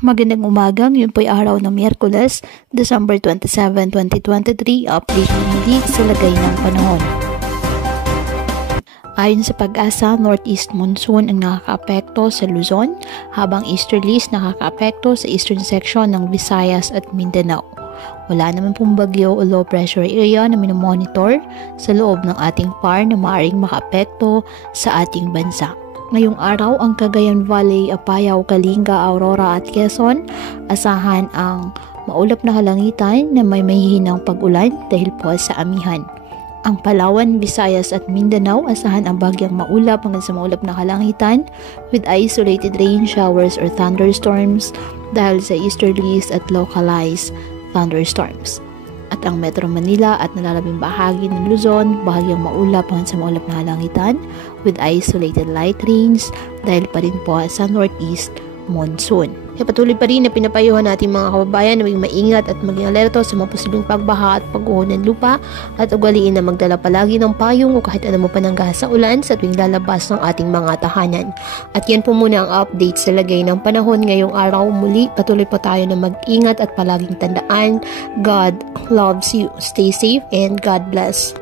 Magandang umaga, ngayon po'y araw ng Miyerkules, December 27, 2023, update ng muli sa lagay ng panahon. Ayon sa Pag-asa, northeast monsoon ang nakakaapekto sa Luzon, habang easterlies nakakaapekto sa eastern section ng Visayas at Mindanao. Wala naman pong bagyo o low pressure area na minomonitor sa loob ng ating PAR na maaaring makaapekto sa ating bansa. Ngayong araw, ang Cagayan Valley, Apayao, Kalinga, Aurora at Quezon, asahan ang maulap na kalangitan na may mahihinang pag-ulan dahil po sa amihan. Ang Palawan, Visayas at Mindanao, asahan ang bagyang maulap hanggang sa maulap na kalangitan with isolated rain showers or thunderstorms dahil sa easterlies at localized thunderstorms. At ang Metro Manila at nalalabing bahagi ng Luzon, bahagyang maulap hanggang sa maulap na kalangitan with isolated light rains dahil pa rin po sa northeast monsoon. Kaya patuloy pa rin na pinapayuhan natin mga kababayan na maging maingat at maging alerto sa mga posibleng pagbaha at pag-uho ng lupa at ugaliin na magdala palagi ng payong o kahit ano mo panangga sa ulan sa tuwing lalabas ng ating mga tahanan. At yan po muna ang update sa lagay ng panahon ngayong araw. Muli, patuloy po tayo na mag-ingat at palaging tandaan, God loves you. Stay safe and God bless.